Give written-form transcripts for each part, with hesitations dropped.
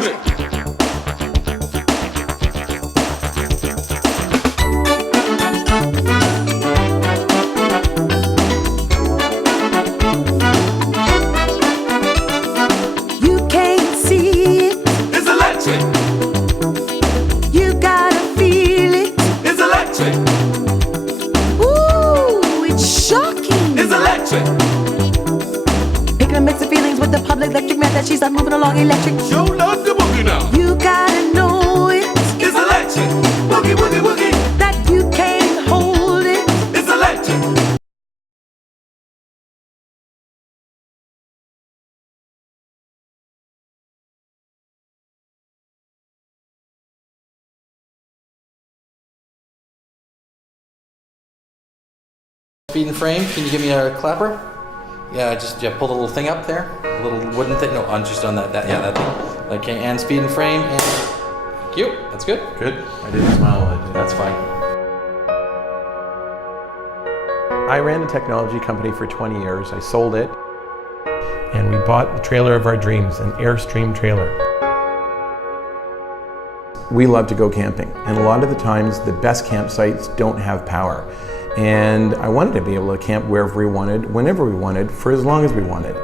electric. You can't see it. It's electric. You gotta feel it. It's electric. Ooh, it's shocking. It's electric. Picking up mixed feelings with the public electric man that she's not moving along electric. Show love the boogie now. You gotta know it. It's electric. Boogie, boogie, boogie. That you can't hold it. It's electric. Speed and frame, can you give me a clapper? Yeah, just pull the little thing up there. A little wooden thing. No, on just on that that thing. Okay, and speed and frame and thank you. That's good. Good. I didn't smile. That's fine. I ran a technology company for 20 years. I sold it. And we bought the trailer of our dreams, an Airstream trailer. We love to go camping, and a lot of the times the best campsites don't have power. And I wanted to be able to camp wherever we wanted, whenever we wanted, for as long as we wanted.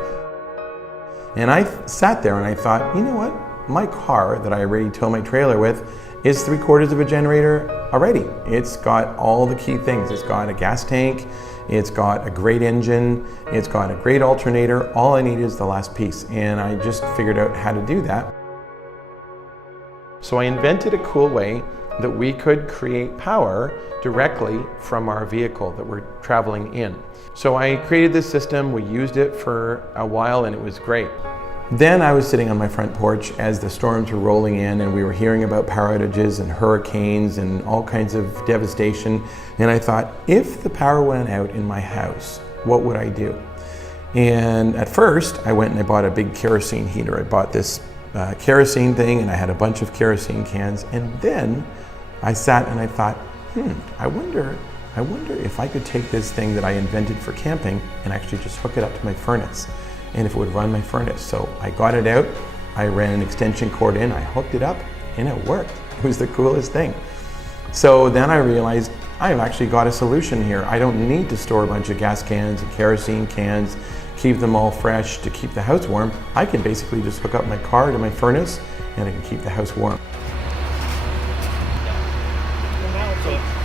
And I sat there and I thought, you know what? My car that I already tow my trailer with is 3/4 of a generator already. It's got all the key things. It's got a gas tank, it's got a great engine, it's got a great alternator. All I need is the last piece. And I just figured out how to do that. So I invented a cool way that we could create power directly from our vehicle that we're traveling in. So I created this system, we used it for a while and it was great. Then I was sitting on my front porch as the storms were rolling in and we were hearing about power outages and hurricanes and all kinds of devastation. And I thought, if the power went out in my house, what would I do? And at first I went and I bought a big kerosene heater. I bought this kerosene thing and I had a bunch of kerosene cans. And then I sat and I thought, I wonder if I could take this thing that I invented for camping and actually just hook it up to my furnace and if it would run my furnace. So I got it out, I ran an extension cord in, I hooked it up and it worked. It was the coolest thing. So then I realized I've actually got a solution here. I don't need to store a bunch of gas cans and kerosene cans, keep them all fresh to keep the house warm. I can basically just hook up my car to my furnace and I can keep the house warm.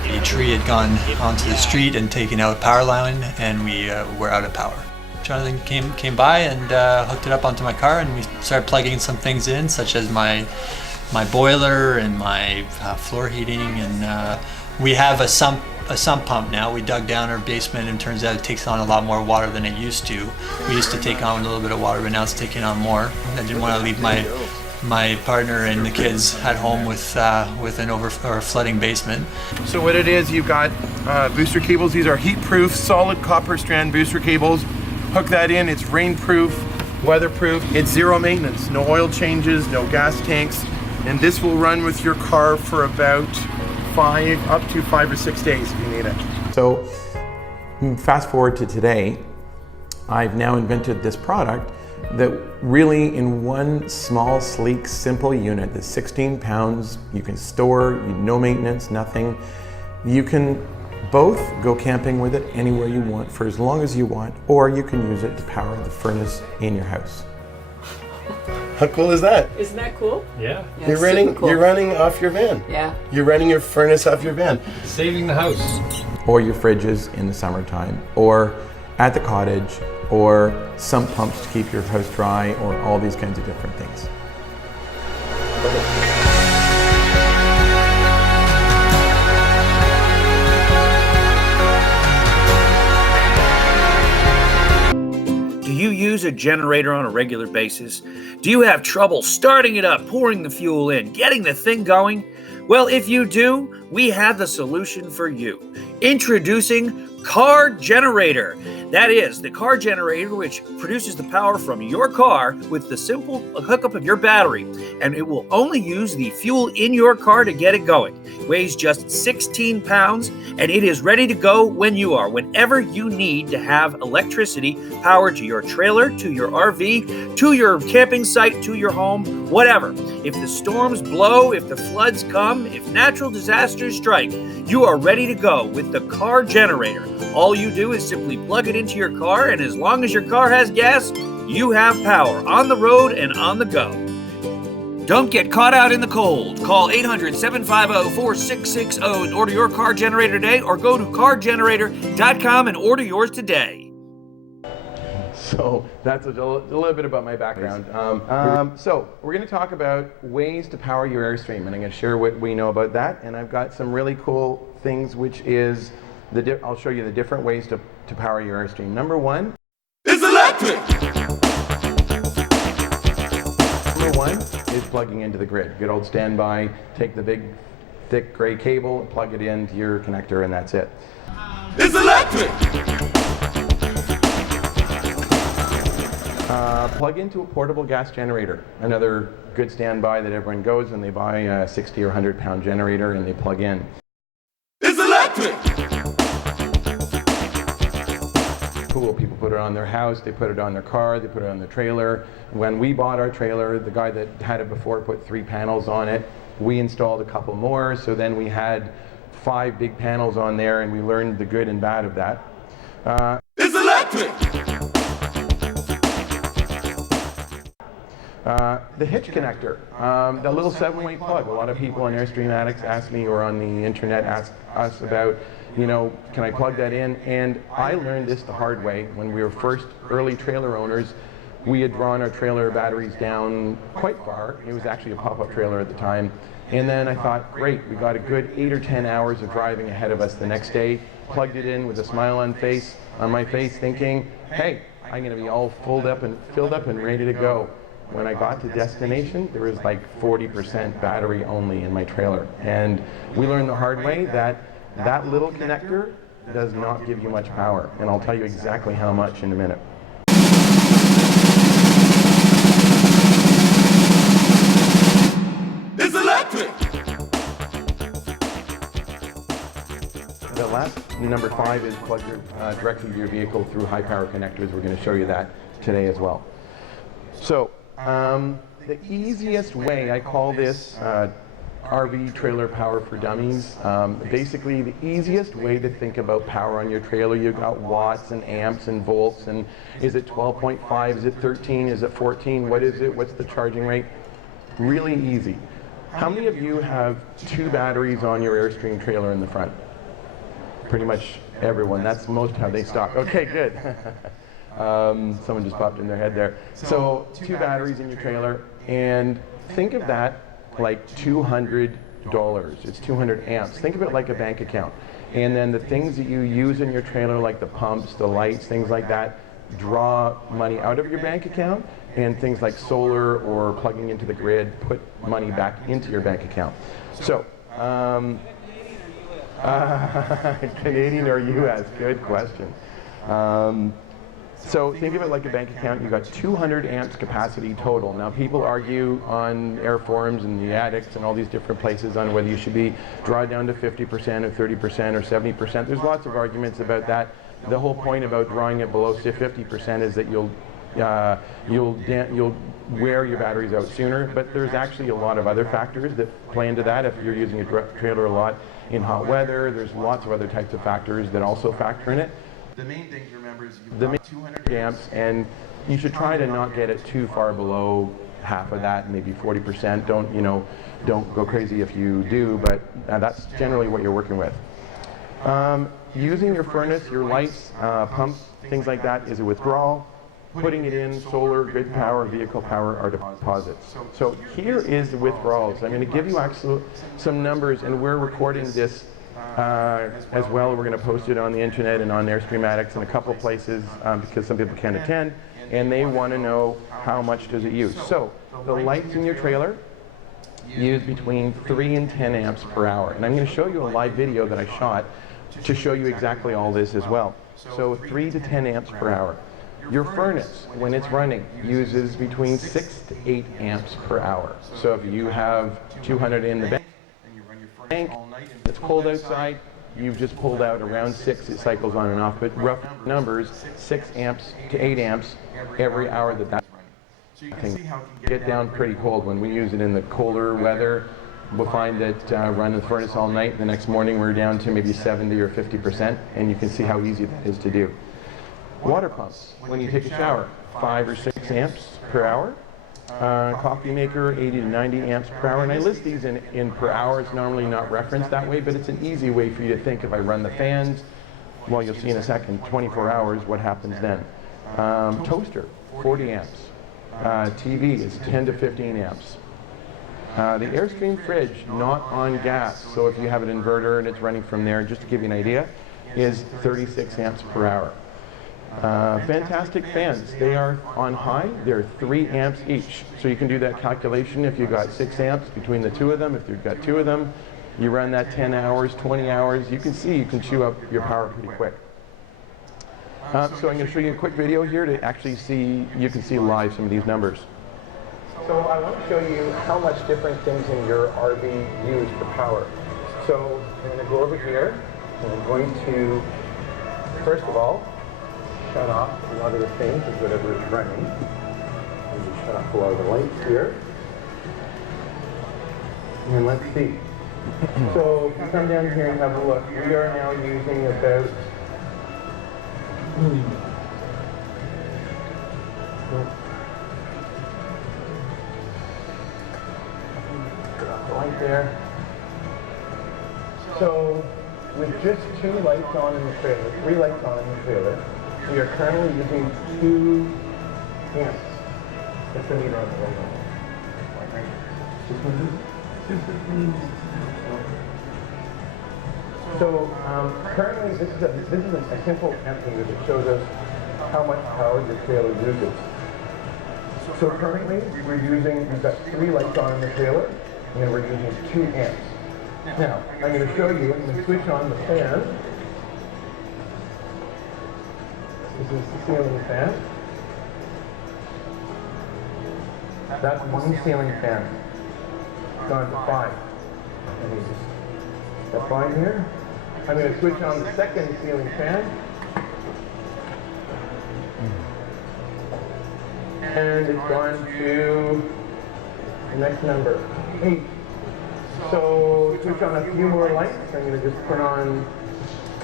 A tree had gone onto the street and taken out a power line, and we were out of power. Jonathan came by and hooked it up onto my car, and we started plugging some things in, such as my boiler and my floor heating, and we have a sump pump now. We dug down our basement, and it turns out it takes on a lot more water than it used to. We used to take on a little bit of water, but now it's taking on more. I didn't want to leave my partner and the kids at home with an flooding basement. So what it is, you've got booster cables. These are heat-proof, solid copper strand booster cables. Hook that in, it's rain-proof, weatherproof. It's zero maintenance, no oil changes, no gas tanks. And this will run with your car for about up to 5 or 6 days if you need it. So fast forward to today, I've now invented this product that really in one small, sleek, simple unit that's 16 pounds, you can store, no maintenance, nothing. You can both go camping with it anywhere you want for as long as you want, or you can use it to power the furnace in your house. How cool is that? Isn't that cool? Yeah. You're running off your van. Yeah. You're running your furnace off your van. Saving the house. Or your fridges in the summertime, or at the cottage, or sump pumps to keep your house dry, or all these kinds of different things. Do you use a generator on a regular basis? Do you have trouble starting it up, pouring the fuel in, getting the thing going? Well, if you do, we have the solution for you. Introducing Car Generator. That is, the car generator which produces the power from your car with the simple hookup of your battery. and it will only use the fuel in your car to get it going. It weighs just 16 pounds, and it is ready to go when you are, whenever you need to have electricity power to your trailer, to your RV, to your camping site, to your home, whatever. If the storms blow, if the floods come, if natural disasters strike, you are ready to go with the car generator. All you do is simply plug it into your car, and as long as your car has gas, you have power on the road and on the go. Don't get caught out in the cold. Call 800-750-4660 and order your car generator today, or go to cargenerator.com and order yours today. So that's a little bit about my background. So we're going to talk about ways to power your Airstream, and I'm going to share what we know about that. And I've got some really cool things, which is I'll show you the different ways to power your Airstream. Number one It's electric. Number one is plugging into the grid. Good old standby. Take the big, thick gray cable, plug it into your connector, and that's it. It's electric. Plug into a portable gas generator. Another good standby that everyone goes and they buy a 60 or 100 pound generator and they plug in. It's electric. Cool. People put it on their house, they put it on their car, they put it on their trailer. When we bought our trailer, the guy that had it before put 3 panels on it. We installed a couple more, so then we had 5 big panels on there, and we learned the good and bad of that. It's electric. The hitch connector, the little 7-way plug. A lot of people on Airstream addicts ask me, or on the internet ask us about, you know, can I plug that in? And I learned this the hard way. When we were first early trailer owners, we had drawn our trailer batteries down quite far. It was actually a pop-up trailer at the time. And then I thought, great, we got a good 8 or 10 hours of driving ahead of us the next day. Plugged it in with a smile on my face, thinking, hey, I'm going to be all filled up and ready to go. When I got to destination, there was like 40% battery only in my trailer. And we learned the hard way that that little connector does not give you much power. And I'll tell you exactly how much in a minute. It's electric. The last, number 5, is plug directly to your vehicle through high power connectors. We're going to show you that today as well. So, the easiest way, I call this RV trailer power for dummies. Basically, the easiest way to think about power on your trailer, you've got watts and amps and volts, and is it 12.5, is it 13, is it 14, what is it, what's the charging rate? Really easy. How many of you have 2 batteries on your Airstream trailer in the front? Pretty much everyone. That's most how they stock. Okay, good. Someone just popped in their head there. So 2 batteries in your trailer, and think of that like $200. It's 200 amps. Think of it like a bank account. And then the things that you use in your trailer, like the pumps, the lights, things like that, draw money out of your bank account, and things like solar or plugging into the grid put money back into your bank account. So, Canadian or US? Good question. So think of it like a bank account. You've got 200 amps capacity total. Now people argue on air forums and the addicts and all these different places on whether you should be drawn down to 50% or 30% or 70%. There's lots of arguments about that. The whole point about drawing it below 50% is that you'll wear your batteries out sooner, but there's actually a lot of other factors that play into that. If you're using a trailer a lot in hot weather, there's lots of other types of factors that also factor in it. The main thing to remember is you've got 200 amps, and you should try to not get it too far below half of that, maybe 40%. Don't go crazy if you do, but that's generally what you're working with. Using your furnace, your lights, pumps, things like that is a withdrawal. Putting it in, solar, grid power, vehicle power are deposits. So here is the withdrawals. I'm going to give you actually some numbers, and we're recording this as well. We're going to post it on the internet and on Airstream Addicts in a couple places because some people can't attend, and they want to know how much does it use. So the lights in your trailer use between 3 and 10 amps per hour. And I'm going to show you a live video that I shot to show you exactly all this as well. So 3 to 10 amps per hour. Your furnace, when it's running, uses between 6 to 8 amps per hour. So if you have 200 in the bank, it's cold outside, you've just pulled out around 6, it cycles on and off, but rough numbers, 6 amps to 8 amps every hour that thing get down pretty cold. When we use it in the colder weather, we'll find that run the furnace all night, the next morning we're down to maybe 70 or 50%, and you can see how easy that is to do. Water pumps, when you take a shower, 5 or 6 amps per hour. Coffee maker, 80 to 90 amps per hour. And I list these in per hour. It's normally not referenced that way, but it's an easy way for you to think. If I run the fans, well, you'll see in a second, 24 hours, what happens then. Toaster, 40 amps. TV is 10 to 15 amps. The Airstream fridge, not on gas, so if you have an inverter and it's running from there, just to give you an idea, is 36 amps per hour. Fantastic fans, they are on high, they're 3 amps each. So you can do that calculation if you've got 6 amps between the two of them. If you've got 2 of them, you run that 10 hours, 20 hours, you can see you can chew up your power pretty quick. So I'm going to show you a quick video here to actually see, you can see live some of these numbers. So I want to show you how much different things in your RV use for power. So I'm going to go over here, and I'm going to, first of all, shut off a lot of the things of whatever is running. And just shut off a lot of the lights here. And let's see. So if you come down here and have a look, we are now using about put off the light there. So with just 2 lights on in the trailer, 3 lights on in the trailer, we are currently using 2 amps. That's the meter on the right. So currently, this is a simple amp meter that shows us how much power the trailer uses. So currently, we've got 3 lights on in the trailer, and we're using 2 amps. Now, I'm going to show you, I'm going to switch on the fan. This is the ceiling fan. That's one ceiling fan. It's gone to 5. Let me just step by here. I'm going to switch on the second ceiling fan. And it's gone to the next number, 8. So switch on a few more lights. I'm going to just put on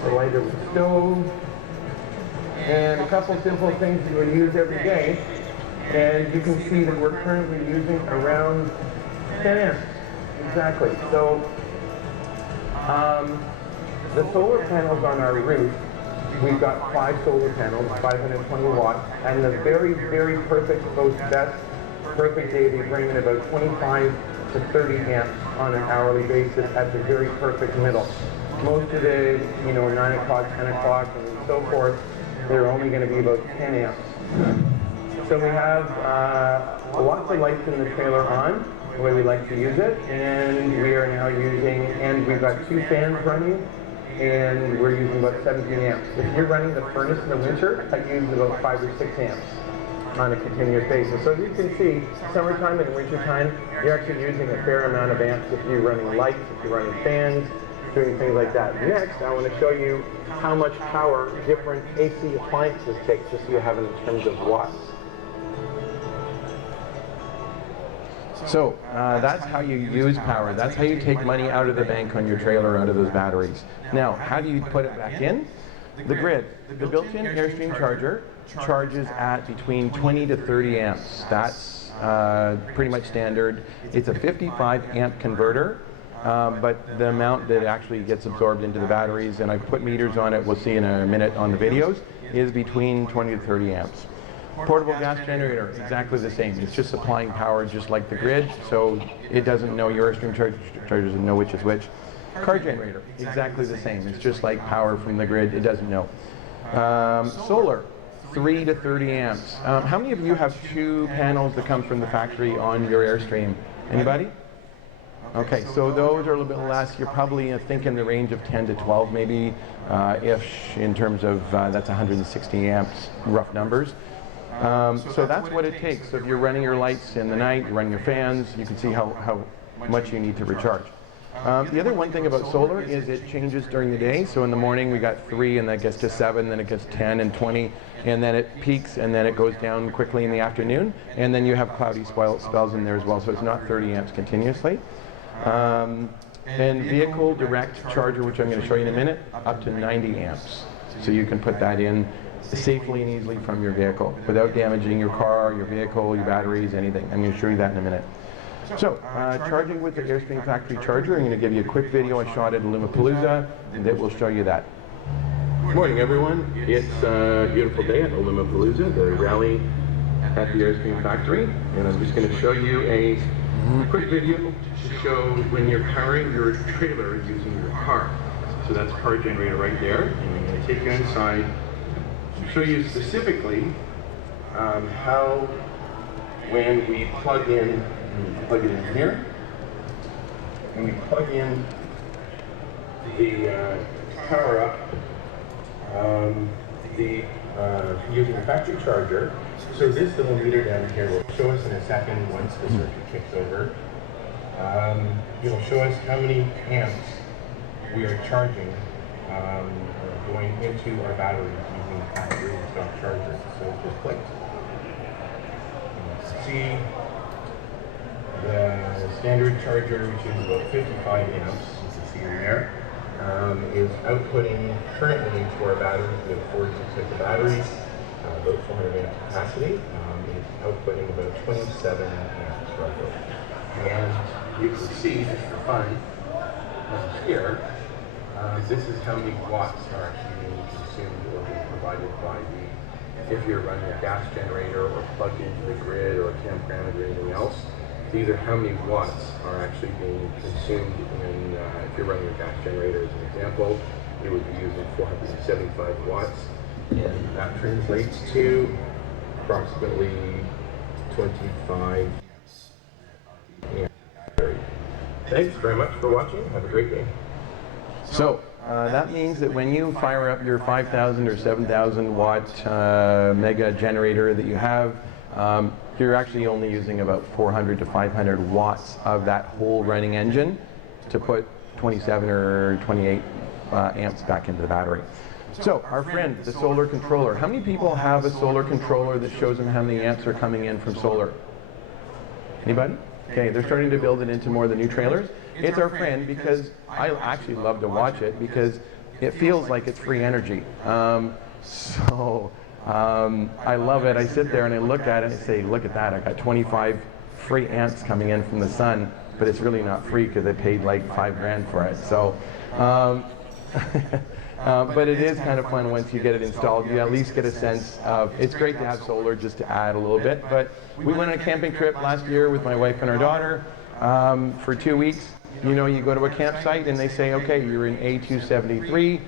the light of the stove. And a couple simple things that we use every day. And you can see that we're currently using around 10 amps. Exactly. So the solar panels on our roof, we've got 5 solar panels, 520 watts, and the very, very perfect, most best, perfect day they bring in about 25 to 30 amps on an hourly basis at the very perfect middle. Most of the, 9 o'clock, 10 o'clock, and so forth, they're only going to be about 10 amps. So we have lots of lights in the trailer on, the way we like to use it, and we are now using, and we've got 2 fans running, and we're using about 17 amps. If you're running the furnace in the winter, I use about 5 or 6 amps on a continuous basis. So as you can see, summertime and wintertime, you're actually using a fair amount of amps if you're running lights, if you're running fans, doing things like that. Next, I want to show you how much power different AC appliances take, just so you have it in terms of watts. So that's how you use power. That's how you take money out of the bank on your trailer, out of those batteries. Now, how do you put it back in? The grid. The built-in Airstream charger charges at between 20 to 30 amps. That's pretty much standard. It's a 55 amp converter, but the amount that actually gets absorbed into the batteries, and I put meters on it, we'll see in a minute on the videos, is between 20 to 30 amps. Portable gas generator, exactly the same. It's just supplying power just like the grid, so it doesn't know, your Airstream charger doesn't know which is which. Car generator, exactly the same. It's just like power from the grid, it doesn't know. Solar, 3 to 30 amps. How many of you have 2 panels that come from the factory on your Airstream? Anybody? Okay, so those are a little bit less. You're probably thinking the range of 10 to 12 maybe, ish, in terms of that's 160 amps, rough numbers. So that's what it takes. So if you're running your lights in the night, you're running your fans, you can see how much you need to recharge. The other one thing about solar is it changes during the day. So in the morning we got 3, and that gets to 7, then it gets 10 and 20, and then it peaks, and then it goes down quickly in the afternoon, and then you have cloudy spells in there as well. So it's not 30 amps continuously. And vehicle direct charger, which I'm going to show you in a minute, up to 90 amps. So you can put that in safely and easily from your vehicle without damaging your car, your vehicle, your batteries, anything. I'm going to show you that in a minute. So, charging with the Airstream factory charger, I'm going to give you a quick video I shot at Lumapalooza that will show you that. Good morning, everyone. It's a beautiful day at Lumapalooza, the rally at the Airstream factory, and I'm just going to show you a quick video to show when you're powering your trailer using your car. So that's car generator right there, and I'm going to take you inside to show you specifically how when we plug it in here, and we plug in the power up using the factory charger. So this little meter down here will show us in a second once the circuit kicks over. It'll show us how many amps we are charging going into our batteries using the factory stock charger. So just click. See the standard charger, which is about 55 amps, you can see in there, is outputting currently into our batteries. We have 4 types of batteries, about 400 amp capacity. It's outputting about 27 amps roughly. And you can see, just for fun, here, this is how many watts are actually being consumed or being provided by if you're running a gas generator or plugged into the grid or a campground or anything else. These are how many watts are actually being consumed in, if you're running a gas generator as an example, it would be using 475 watts, and that translates to approximately 25 amps. Thanks very much for watching. Have a great day. So that means that when you fire up your 5,000 or 7,000 watt mega generator that you have, you're actually only using about 400 to 500 watts of that whole running engine to put 27 or 28 amps back into the battery. So our friend, the solar controller. How many people have a solar controller that shows them how many amps are coming in from solar? Anybody? Okay, they're starting to build it into more of the new trailers. It's our friend because I actually love to watch it because it feels like it's free energy. I love it. I sit there and I look at it and I say, look at that, I got 25 free amps coming in from the sun, but it's really not free because I paid like $5 grand for it. So, but it is kind of fun once you get it installed. You at least get a sense of, it's great to have solar just to add a little bit, but we went on a camping trip last year with my wife and our daughter for 2 weeks. You know, you go to a campsite and they say, okay, you're in A273,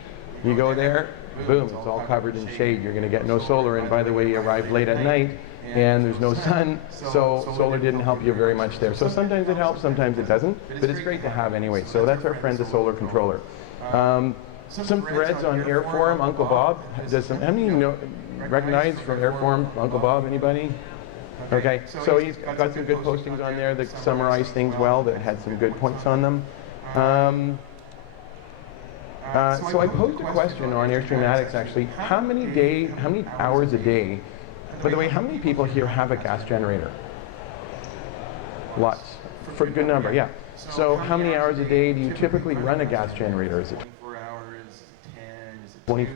you go there, boom, it's all covered in shade. You're going to get no solar, and by the way, you arrived late at night and there's no sun, so solar didn't help you very much there. So sometimes it helps, sometimes it doesn't, but it's great to have anyway. So that's our friend, the solar controller. Some threads on Airform. Uncle Bob does some. How many recognize from Airform? Uncle Bob, anybody? Okay, so he's got some good postings on there that summarize things well, that had some good points on them. So I posed a question on Airstream Addicts actually. How many hours a day? By the way, how many people here have a gas generator? Lots. For a good number, yeah. So how many hours a day do you typically run a gas generator? Is it 24 hours, 10, is it 20?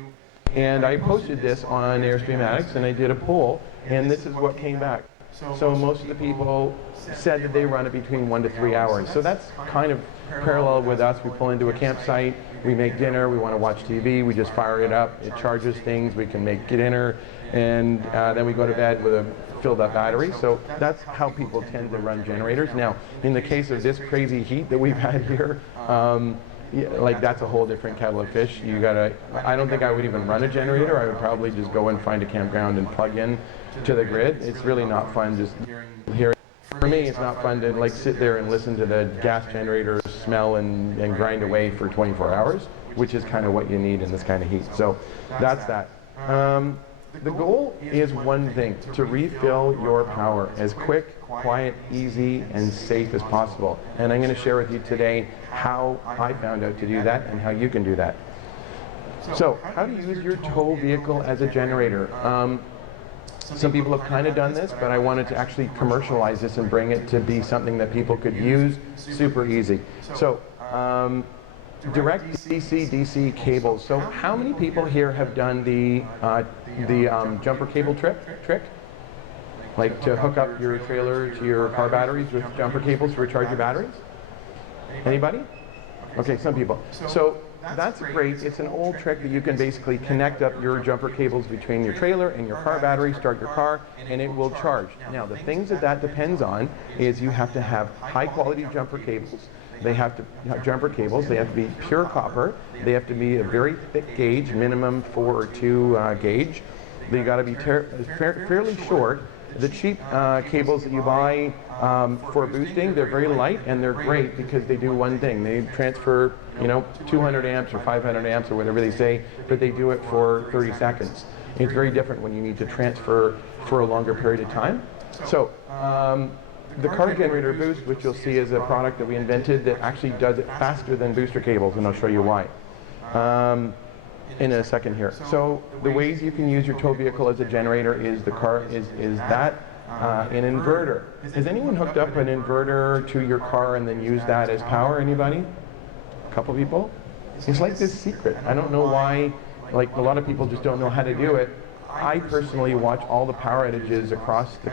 And I posted this on Airstream Addicts and I did a poll, and this is what came back. So most of the people said that they run it between 1 to 3 hours. So that's kind of parallel with us. We pull into a campsite, we make dinner, we want to watch TV, we just fire it up, it charges things, we can make dinner, and then we go to bed with a filled up battery. So that's how people tend to run generators. Now, in the case of this crazy heat that we've had here, yeah, like that's a whole different kettle of fish. You gotta, I don't think I would even run a generator. I would probably just go and find a campground and plug in to the grid. It's really not fun just hearing For me, it's not fun to like sit there and listen to the gas generator smell and grind away for 24 hours, which is kind of what you need in this kind of heat. So that's that. The goal is one thing, to refill your power as quick, quiet, easy, and safe as possible. And I'm going to share with you today how I found out to do that and how you can do that. So, how to use your tow vehicle as a generator. Some people have kind of done this, but I wanted to actually commercialize this and bring it to be something that people could use super easy. So, direct DC cables. So how many people here have done the jumper cable trick? Like to hook up your trailer to your car batteries with jumper cables to recharge your batteries? Anybody? Okay, some people. So that's great. It's an old trick that you can basically connect up your jumper cables between your trailer and your car battery, start your car, and it will charge. Now, the things that depends on is you have to have high quality jumper cables. They have to have jumper cables. They have to be pure copper. They have to be a very thick gauge, minimum 4 or 2 gauge. They got to be fairly short. The cheap cables that you buy for boosting, they're very light and they're great because they do one thing. They transfer, 200 amps or 500 amps or whatever they say, but they do it for 30 seconds. It's very different when you need to transfer for a longer period of time. So, the car generator boost, which you'll see is a product that we invented that actually does it faster than booster cables, and I'll show you why in a second here. So the ways you can use your tow vehicle as a generator is an inverter. Has anyone hooked up an inverter to your car and then used that as power? Anybody? A couple people? It's like this secret. I don't know why, like a lot of people just don't know how to do it. I personally watch all the power outages across the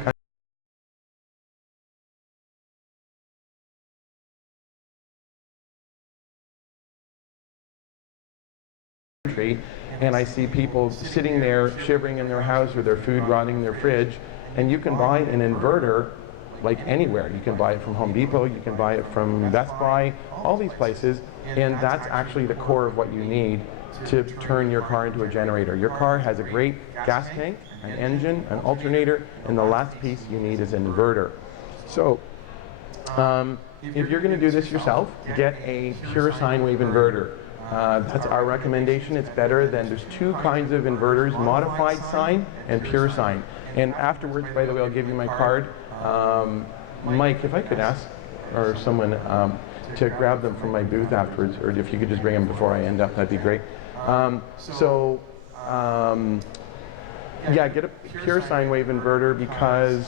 country, and I see people sitting there shivering in their house or their food rotting in their fridge, and you can buy an inverter like anywhere. You can buy it from Home Depot, you can buy it from Best Buy, all these places, and that's actually the core of what you need to turn your car into a generator. Your car has a great gas tank, an engine, an alternator, and the last piece you need is an inverter. So if you're going to do this yourself, get a pure sine wave inverter. That's our recommendation. It's better than, there's 2 kinds of inverters, modified sine and pure sine. And afterwards, by the way, I'll give you my card. Mike, if I could ask, or someone, to grab them from my booth afterwards, or if you could just bring them before I end up, that'd be great. Yeah, get a pure sine wave inverter because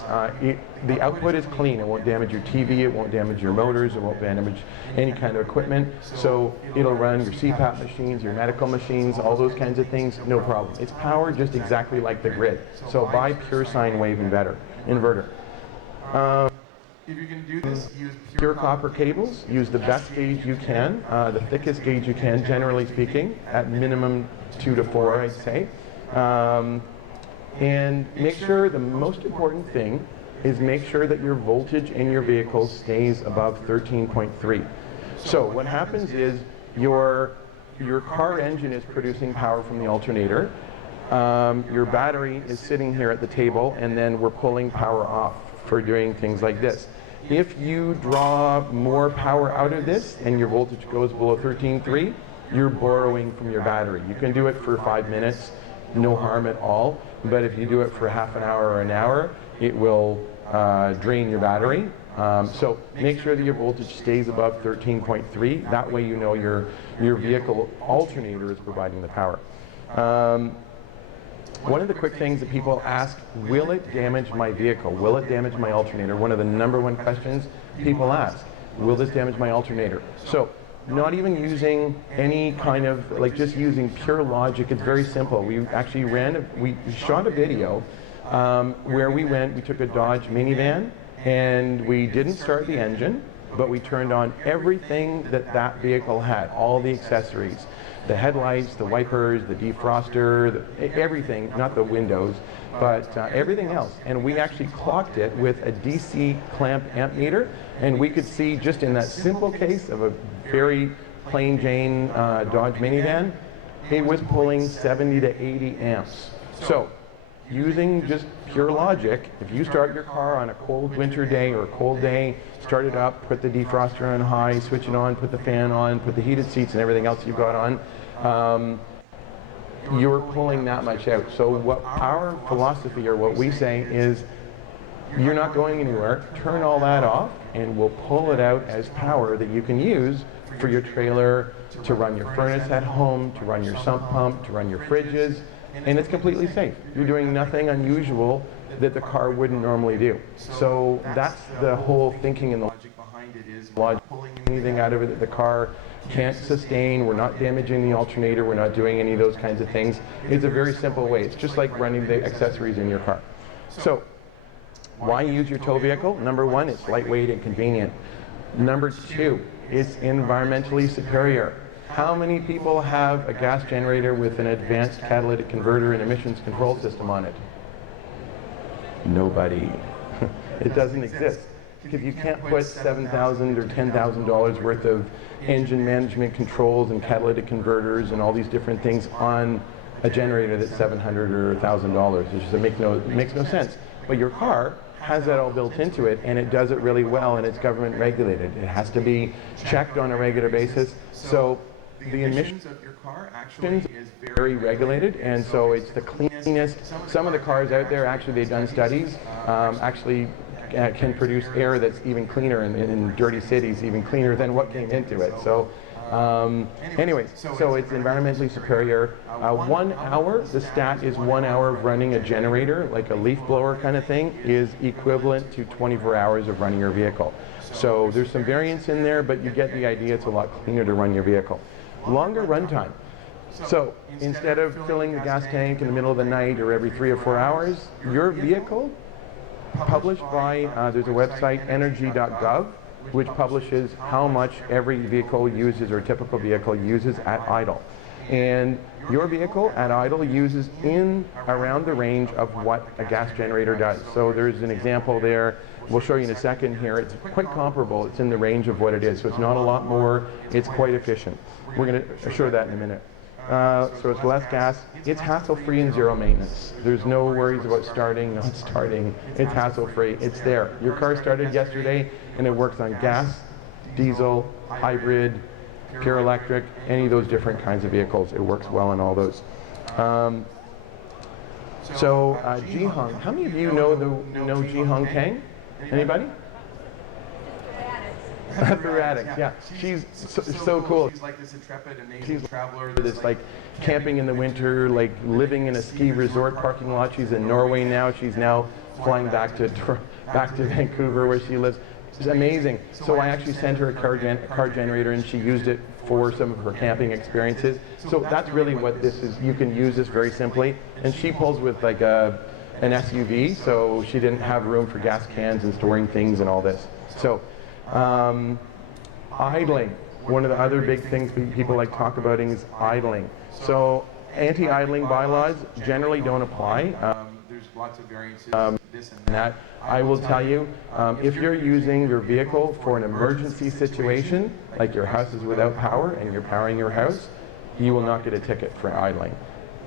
the output is clean. It won't damage your TV, it won't damage your motors, it won't damage any kind of equipment. So it'll run your CPAP machines, your medical machines, all those kinds of things, no problem. It's powered just exactly like the grid. So buy pure sine wave inverter. If you're going to do this, use pure copper cables. Use the best gauge you can, the thickest gauge you can, generally speaking, at minimum 2 to 4, I'd say. And make sure, the most important thing is make sure that your voltage in your vehicle stays above 13.3. So what happens is your car engine is producing power from the alternator. Your battery is sitting here at the table, and then we're pulling power off for doing things like this. If you draw more power out of this and your voltage goes below 13.3, you're borrowing from your battery. You can do it for 5 minutes, no harm at all. But if you do it for half an hour or an hour, it will drain your battery. So make sure that your voltage stays above 13.3. That way you know your vehicle alternator is providing the power. One of the quick things that people ask, will it damage my vehicle? Will it damage my alternator? One of the #1 questions people ask, will this damage my alternator? So not even using any kind of, like just using pure logic, it's very simple. We actually we shot a video where we took a Dodge minivan and we didn't start the engine, but we turned on everything that vehicle had, all the accessories. The headlights, the wipers, the defroster, everything, not the windows, but everything else. And we actually clocked it with a DC clamp amp meter, and we could see just in that simple case of a very plain Jane Dodge minivan, it was pulling 70 to 80 amps. So using just pure logic, if you start your car on a cold winter day or a cold day, start it up, put the defroster on high, switch it on, put the fan on, put the heated seats and everything else you've got on, you're pulling that much out. So what our philosophy, or what we say, is you're not going anywhere, turn all that off and we'll pull it out as power that you can use for your trailer, to run your furnace at home, to run your sump pump, to run your fridges, and it's completely safe. You're doing nothing unusual that the car wouldn't normally do. So that's the whole thinking and the logic behind it, is not pulling anything out of it that the car can't sustain. We're not damaging the alternator, we're not doing any of those kinds of things. It's a very simple way. It's just like running the accessories in your car. So why use your tow vehicle? Number one, it's lightweight and convenient. Number two, it's environmentally superior. How many people have a gas generator with an advanced catalytic converter and emissions control system on it? Nobody. It doesn't exist. Because you can't put $7,000 or $10,000 worth of engine management controls and catalytic converters and all these different things on a generator that's $700 or $1,000. It just makes no sense. But your car has that all built into it, and it does it really well, and it's government regulated. It has to be checked on a regular basis. So the emissions of your car actually is very regulated, and so it's the cleanest. Some of the cars out there, actually, they've done studies, can produce air that's even cleaner in dirty cities, even cleaner than what came into it. So anyways, so it's environmentally superior. 1 hour, the stat is 1 hour of running a generator, like a leaf blower kind of thing, is equivalent to 24 hours of running your vehicle. So there's some variance in there, but you get the idea. It's a lot cleaner to run your vehicle. Longer runtime. So instead of filling the gas tank in the middle of the night or every 3 or 4 hours, your vehicle, published by, there's a website, energy.gov, which publishes how much every vehicle uses, or a typical vehicle uses at idle. And your vehicle at idle uses in around the range of what a gas generator does. So there's an example there, we'll show you in a second here. It's quite comparable, it's in the range of what it is. So it's not a lot more, it's quite efficient. We're going to show that in a minute. So it's less gas, it's hassle-free and zero maintenance. There's no worries about starting, not starting. It's hassle-free, it's there. Your car started yesterday and it works on gas, diesel, hybrid, pure electric, any of those different kinds of vehicles. It works well on all those. Jihong, how many of you know Jihong Tang? Anybody? For addicts, yeah. She's so cool. She's like this intrepid, amazing traveler that's like camping in the winter, like living in a ski resort parking lot. She's in Norway now. She's now flying back to Vancouver where she lives. It's amazing. So I actually sent her a car generator, and she used it for some of her camping experiences. So that's really what this is. You can use this very simply. And she pulls with like an SUV, so she didn't have room for gas cans and storing things and all this. So idling. One of the other big things people like talk about is idling. So anti-idling bylaws generally don't apply. There's lots of variances, this and that. I will tell you, if you're using your vehicle for an emergency situation, like your house is without power and you're powering your house, you will not get a ticket for idling.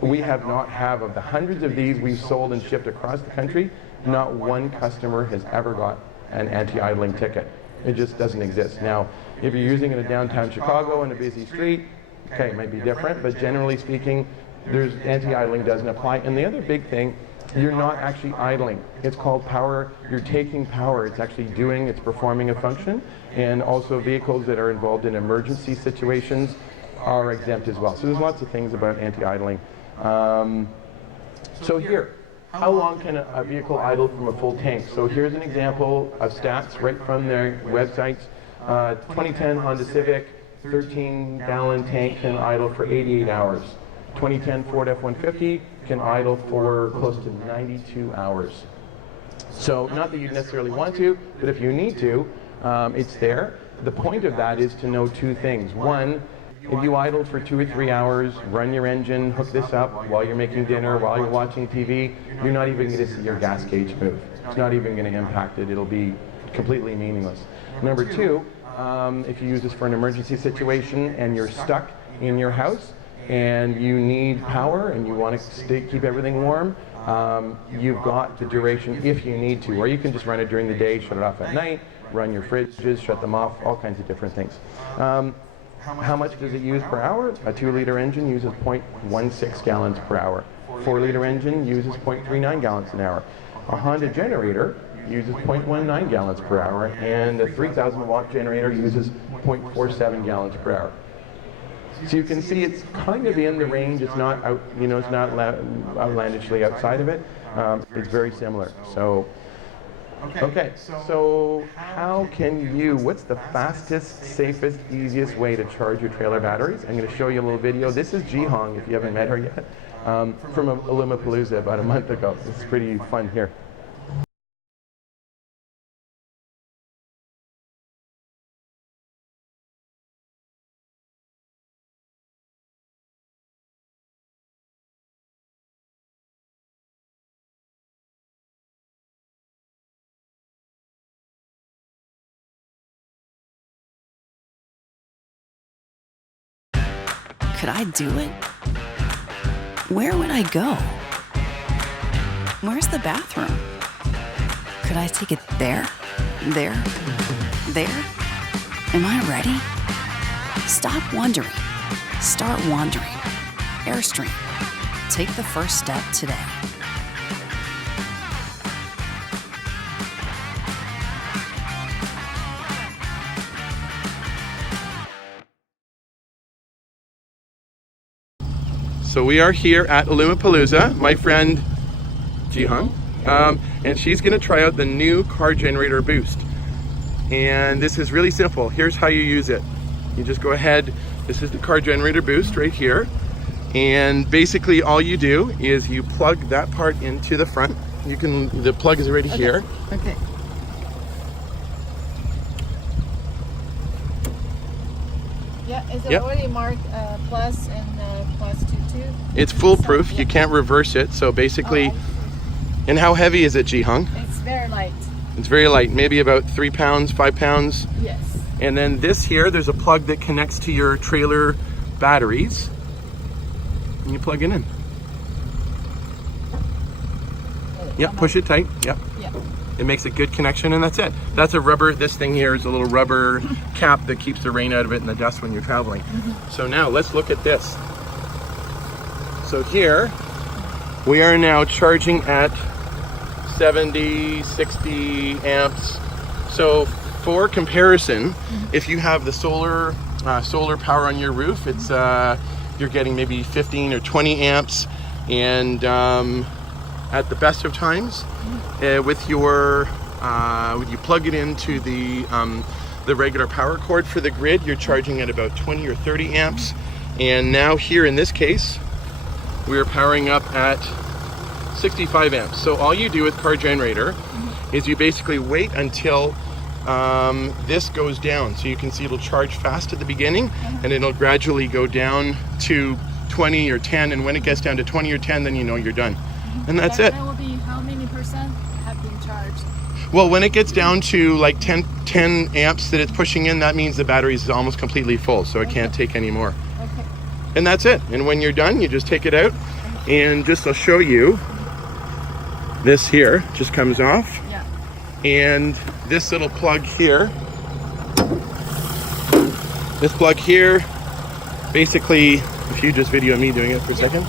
We have not of the hundreds of these we've sold and shipped across the country, not one customer has ever got an anti-idling ticket. It just doesn't exist. Now, if you're using it in downtown Chicago in a busy street, okay, it might be different, but generally speaking, anti-idling doesn't apply. And the other big thing, you're not actually idling. It's called power. You're taking power. It's actually it's performing a function. And also vehicles that are involved in emergency situations are exempt as well. So there's lots of things about anti-idling. So here, how long can a vehicle idle from a full tank? So here's an example of stats right from their websites. 2010 Honda Civic, 13-gallon tank can idle for 88 hours. 2010 Ford F-150 can idle for close to 92 hours. So not that you necessarily want to, but if you need to, it's there. The point of that is to know two things. One, if you idle for 2 or 3 hours, run your engine, hook this up while you're making dinner, while you're watching TV, you're not even going to see your gas gauge move. It's not even going to impact it. It'll be completely meaningless. Number two, if you use this for an emergency situation and you're stuck in your house and you need power and you want to keep everything warm, you've got the duration if you need to, or you can just run it during the day, shut it off at night, run your fridges, shut them off, all kinds of different things. How much does it use per hour? A 2-liter engine uses 0.16 gallons per hour. 4-liter engine uses 0.39 gallons an hour. A Honda generator uses 0.19 gallons per hour, and a 3,000 watt generator uses 0.47 gallons per hour. So you can see it's kind of in the range. It's not out, it's not outlandishly outside of it. It's very similar. So, okay. So how can you? What's the fastest, safest, easiest way to charge your trailer batteries? I'm going to show you a little video. This is Ji-Hong, if you haven't met her yet, from Illumapalooza about a month ago. It's pretty fun here. Could I do it? Where would I go? Where's the bathroom? Could I take it there? There? There? Am I ready? Stop wondering. Start wandering. Airstream. Take the first step today. So we are here at Illumapalooza, my friend Ji-Hong, and she's going to try out the new car generator boost. And this is really simple. Here's how you use it. You just go ahead, this is the car generator boost right here. And basically all you do is you plug that part into the front. The plug is already here. Okay. Yeah, is it already marked plus and plus 2? It's foolproof. You can't reverse it. So basically, and how heavy is it, Ji-Hong? It's very light. It's very light, maybe about 3 pounds, 5 pounds. Yes. And then this here, there's a plug that connects to your trailer batteries. And you plug it in. Yep, push it tight. Yep. Yeah. It makes a good connection, and that's it. That's a rubber, this thing here is a little rubber cap that keeps the rain out of it and the dust when you're traveling. So now let's look at this. So here, we are now charging at 70, 60 amps. So for comparison, if you have the solar power on your roof, it's you're getting maybe 15 or 20 amps, and at the best of times, with your when you plug it into the regular power cord for the grid, you're charging at about 20 or 30 amps. And now here in this case, we are powering up at 65 amps. So all you do with car generator is you basically wait until this goes down. So you can see it'll charge fast at the beginning, and it'll gradually go down to 20 or 10. And when it gets down to 20 or 10, then you know you're done. And that's it. That will be how many percent have been charged? Well, when it gets down to like 10 amps that it's pushing in, that means the battery is almost completely full, so it can't take any more. Okay. And that's it. And when you're done, you just take it out, and just I'll show you. This here just comes off. Yeah. And this little plug here, basically, if you just video me doing it for a second.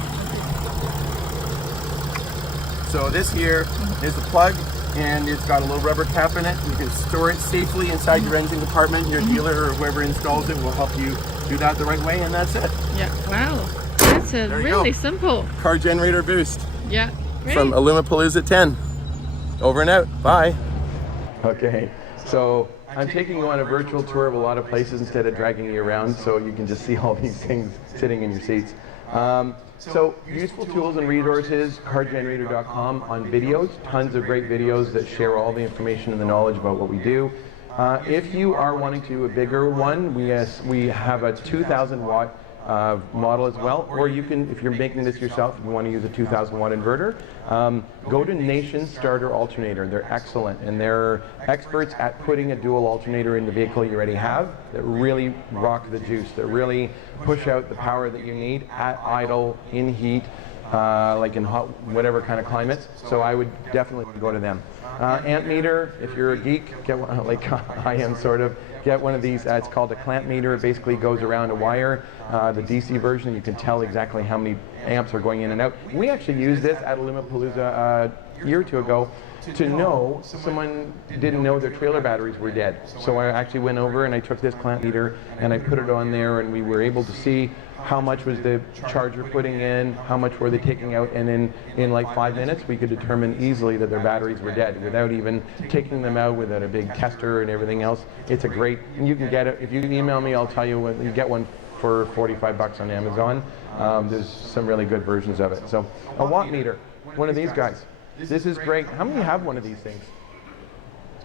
So this here is the plug, and it's got a little rubber cap in it. You can store it safely inside your engine compartment. Your dealer or whoever installs it will help you do that the right way, and that's it. Yeah. Wow. That's a There you really go. simple. Car generator boost Yeah. Great. from Illumapalooza 10. Over and out. Bye. Okay, so I'm taking you on a virtual tour of a lot of places instead of dragging you around, so you can just see all these things sitting in your seats. So useful tools and resources, cargenerator.com on videos, tons of great videos that share all the information and the knowledge about what we do. If you are wanting to do a bigger one, we have a 2,000 watt model as well, or you can, if you're making this yourself, if you want to use a 2,000 watt inverter, go to Nation Starter Alternator. They're excellent, and they're experts at putting a dual alternator in the vehicle you already have that really rock the juice, that really push out the power that you need at idle, in heat, like in hot, whatever kind of climates. So I would definitely go to them. Amp meter, if you're a geek, get one, like I am sort of, get one of these. It's called a clamp meter. It basically goes around a wire. The DC version, you can tell exactly how many amps are going in and out. We actually used this at Palooza a year or two ago to know someone didn't know their trailer batteries were dead. So I actually went over and I took this clamp meter and I put it on there, and we were able to see how much was the charger putting in, how much were they taking out, and in like 5 minutes we could determine easily that their batteries were dead without even taking them out, without a big tester and everything else. It's a great, and you can get it, if you email me I'll tell you what, you get one for 45 bucks on Amazon. There's some really good versions of it. So a watt meter, one of these guys. This is great. How many have one of these things?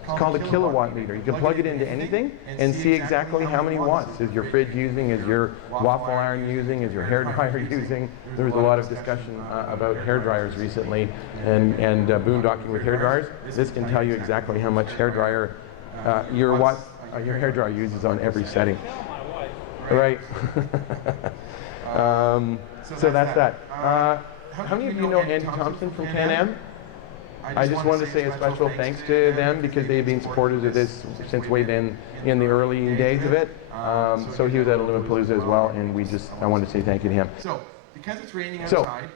It's called a kilowatt meter. You can plug it into anything and see exactly how many watts is your fridge using, is your waffle iron using, is your hairdryer using. There was a lot of discussion about hairdryers recently and boondocking with hairdryers. This can tell you exactly how much hairdryer your hairdryer uses on every setting. Right. So that's that. How many of you know Andy Thompson from Can-Am? I just wanted to say a special thanks to them because they've been supporters of this since way then in the early days of it. So he was at Palooza as well, and I wanted to say thank you to him. So, because it's raining outside,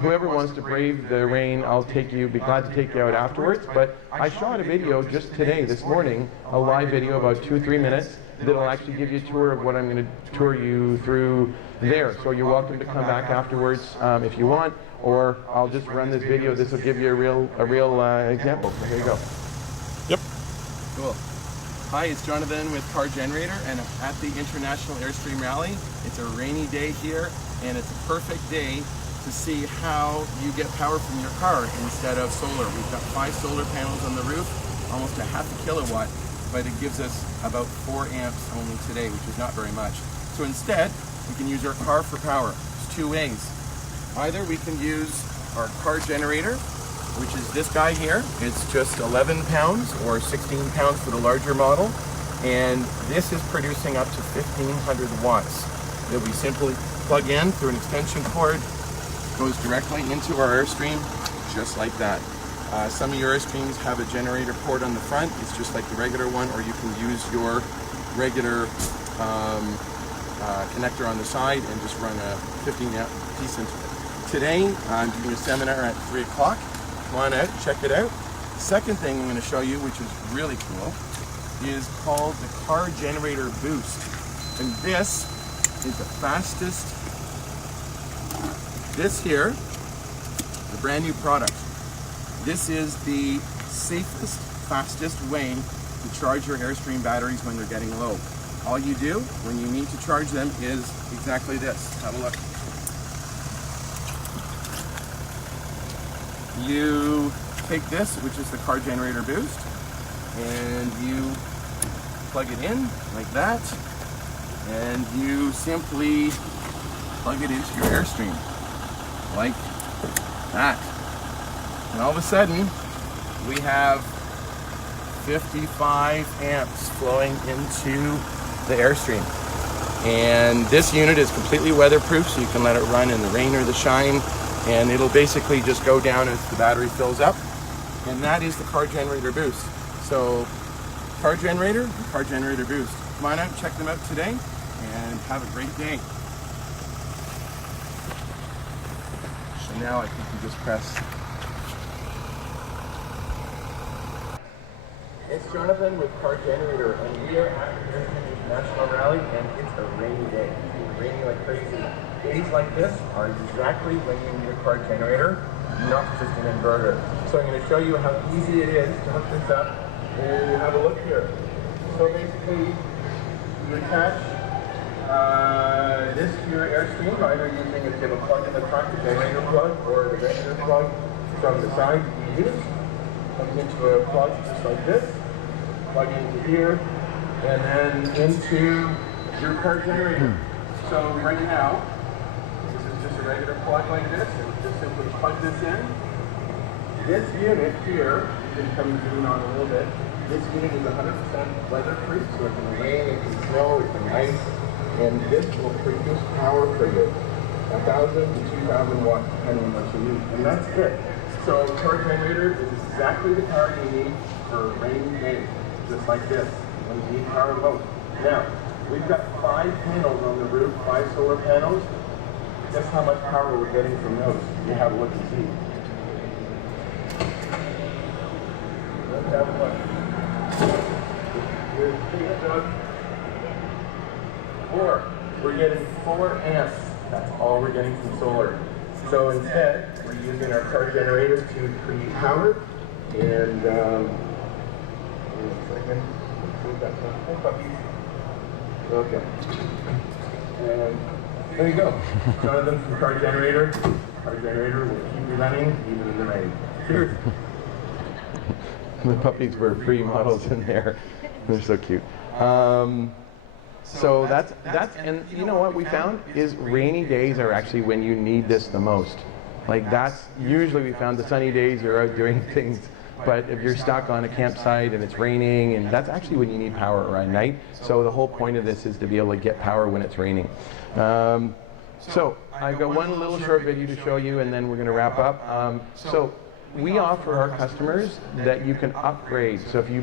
whoever wants to brave the rain, I'll be glad to take you out afterwards. But I shot a video just today, this morning, a live video about 2-3 minutes that'll actually give you a tour of what I'm going to tour you through there. So you're welcome to come back afterwards if you want, or I'll just run this video. This will give you a real example. So here you go. Yep. Cool. Hi, it's Jonathan with Car Generator, and I'm at the International Airstream Rally. It's a rainy day here, and it's a perfect day to see how you get power from your car instead of solar. We've got 5 solar panels on the roof, almost a half a kilowatt, but it gives us about 4 amps only today, which is not very much. So instead, we can use our car for power. There's 2 ways. Either we can use our car generator, which is this guy here. It's just 11 pounds or 16 pounds for the larger model. And this is producing up to 1,500 watts that we simply plug in through an extension cord. Goes directly into our Airstream, just like that. Some of your Airstreams have a generator port on the front. It's just like the regular one, or you can use your regular connector on the side and just run a 15 amp piece into it. Today, I'm doing a seminar at 3 o'clock. Come on out, check it out. Second thing I'm going to show you, which is really cool, is called the Car Generator Boost. And this is the fastest, this here, the brand new product. This is the safest, fastest way to charge your Airstream batteries when they're getting low. All you do when you need to charge them is exactly this. Have a look. You take this, which is the Car Generator Boost, and you plug it in like that, and you simply plug it into your Airstream like that. And all of a sudden, we have 55 amps flowing into the Airstream. And this unit is completely weatherproof, so you can let it run in the rain or the shine, and it'll basically just go down as the battery fills up. And that is the Car Generator Boost. So, Car Generator and Car Generator Boost. Come on out, check them out today, and have a great day. So now I think you just press. It's Jonathan with Car Generator, and we are at the International Rally, and it's a rainy day. It's raining like crazy. Days like this are exactly when you need a car generator, not just an inverter. So I'm going to show you how easy it is to hook this up, and you have a look here. So basically, you attach this to your Airstream, either using a little plug in the front, the generator plug, or the regular plug from the side you use. Comes into a plug just like this, plug into here, and then into your car generator. So right now, this is just a regular plug like this, and just simply plug this in. This unit here, you can come zoom on a little bit, this unit is 100% weatherproof, so it can rain, it can snow, it can ice, and this will produce power for you. 1,000 to 2,000 watts, depending on what you need. And that's it. So car generator is exactly the power you need for a rainy day, just like this, when you need power most. Now, we've got 5 panels on the roof, 5 solar panels. Guess how much power we're getting from those? You have a look and see. Let's have a look. Here's the Doug. 4. We're getting 4 amps. That's all we're getting from solar. So instead, we're using our car generator to create power. And wait a second. Hey, puppies. Okay. And there you go. Jonathan from Car Generator. Car Generator will keep you running even in the rain. Cheers. The puppies were free models in there. They're so cute. So that's and you know what we found is rainy days are actually when you need this the most. Like that's usually we found the sunny days you're out doing things, but if you're stuck on a campsite and it's raining, and that's actually when you need power around night. So the whole point of this is to be able to get power when it's raining. So I've got one little short video to show you, and then we're going to wrap up. So we offer our customers that you can upgrade. So if you're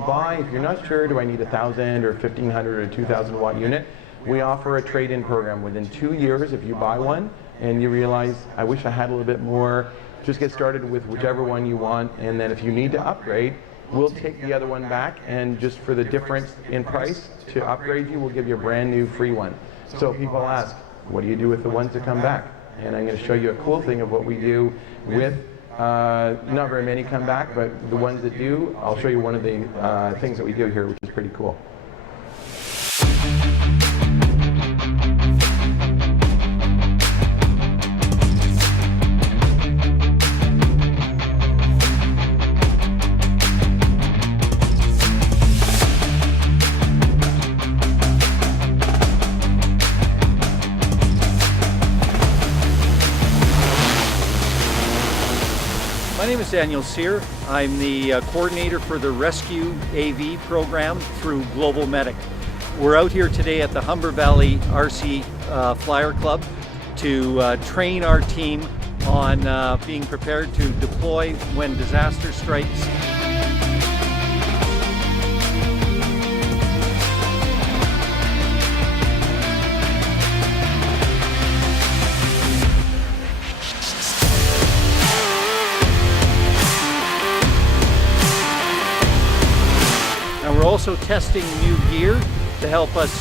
not sure, do I need 1,000 or 1,500 or 2,000 watt unit, we offer a trade-in program. Within 2 years, if you buy one and you realize, I wish I had a little bit more, just get started with whichever one you want, and then if you need to upgrade, we'll take the other one back, and just for the difference in price to upgrade you, we'll give you a brand new free one. So people ask, what do you do with the ones that come back? And I'm going to show you a cool thing of what we do with not very many come back, but the ones that do, I'll show you one of the things that we do here, which is pretty cool. My name is Daniel Sear. I'm the coordinator for the Rescue AV program through Global Medic. We're out here today at the Humber Valley RC Flyer Club to train our team on being prepared to deploy when disaster strikes. We're also testing new gear to help us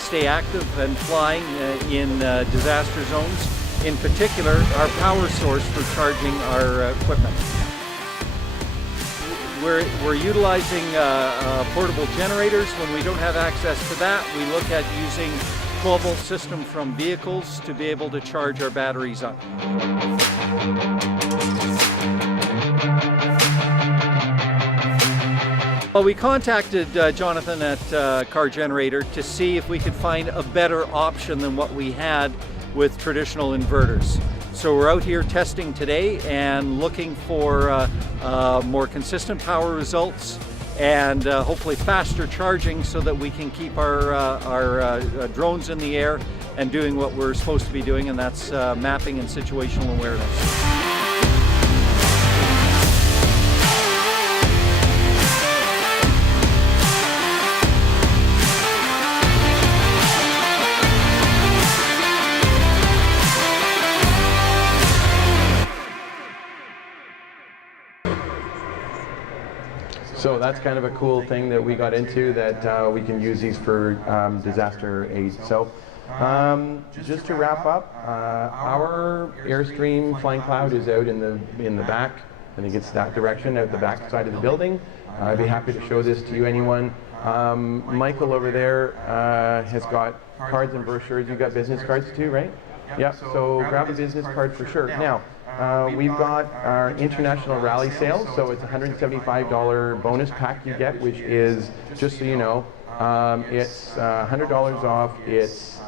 stay active and flying in disaster zones. In particular, our power source for charging our equipment. We're utilizing portable generators. When we don't have access to that, we look at using 12-volt system from vehicles to be able to charge our batteries up. Well, we contacted Jonathan at Car Generator to see if we could find a better option than what we had with traditional inverters. So we're out here testing today and looking for more consistent power results and hopefully faster charging so that we can keep our drones in the air and doing what we're supposed to be doing, and that's mapping and situational awareness. So that's kind of a cool thing that we got into, that we can use these for disaster aid. So just to wrap up, our Airstream Flying Cloud is out in the back. I think it's that direction, out the back side of the building. I'd be happy to show this to you, anyone. Michael over there has got cards and brochures. You got business cards too, right? Yeah, so grab a business card for sure. Now, we've got our international rally sale, so it's a $175 bonus pack you get, which is, just so you know, it's $100 off, it's